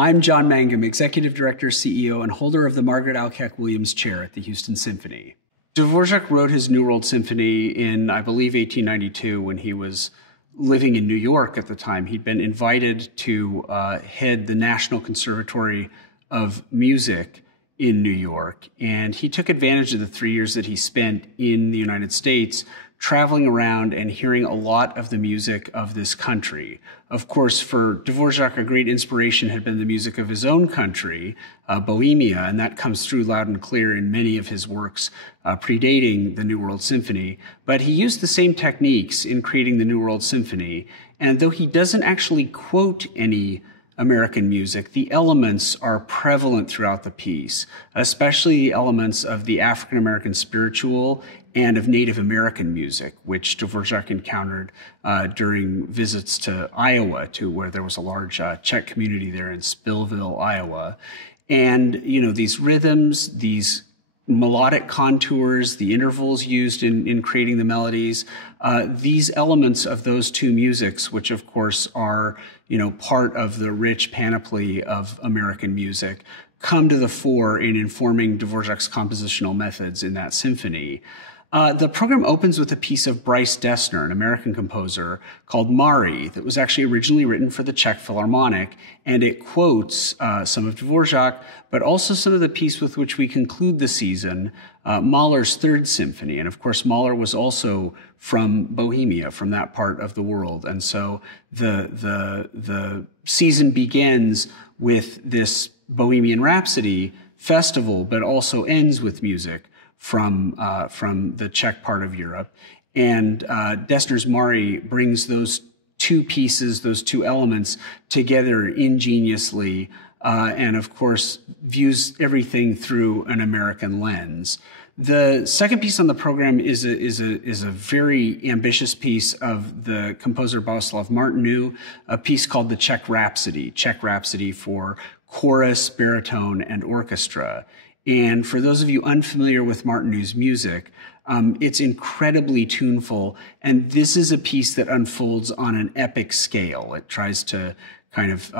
I'm John Mangum, Executive Director, CEO, and holder of the Margaret Alcock Williams Chair at the Houston Symphony. Dvořák wrote his New World Symphony in, I believe, 1892 when he was living in New York at the time. He'd been invited to head the National Conservatory of Music in New York, and he took advantage of the 3 years that he spent in the United States traveling around and hearing a lot of the music of this country. Of course, for Dvořák, a great inspiration had been the music of his own country, Bohemia, and that comes through loud and clear in many of his works predating the New World Symphony. But he used the same techniques in creating the New World Symphony, and though he doesn't actually quote any American music, the elements are prevalent throughout the piece, especially the elements of the African American spiritual and of Native American music, which Dvořák encountered during visits to Iowa, to where there was a large Czech community there in Spillville, Iowa. And, these rhythms, these melodic contours, the intervals used in creating the melodies, these elements of those two musics, which of course are, part of the rich panoply of American music, come to the fore in informing Dvořák's compositional methods in that symphony. The program opens with a piece of Bryce Dessner, an American composer, called Mari, that was actually originally written for the Czech Philharmonic, and it quotes some of Dvořák, but also some of the piece with which we conclude the season, Mahler's Third Symphony. And of course, Mahler was also from Bohemia, from that part of the world. And so the season begins with this Bohemian Rhapsody festival, but also ends with music from the Czech part of Europe. And Dessner's Mari brings those two pieces, those two elements together ingeniously, and of course views everything through an American lens. The second piece on the program is a very ambitious piece of the composer Bohuslav Martinu, a piece called the Czech Rhapsody for chorus, baritone, and orchestra. And for those of you unfamiliar with Martinu's music, it's incredibly tuneful, and this is a piece that unfolds on an epic scale. It tries to kind of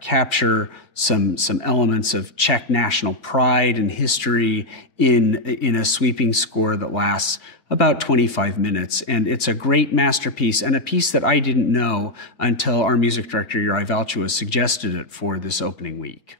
capture some elements of Czech national pride and history in a sweeping score that lasts about 25 minutes. And it's a great masterpiece, and a piece that I didn't know until our music director, Juraj Valčua, suggested it for this opening week.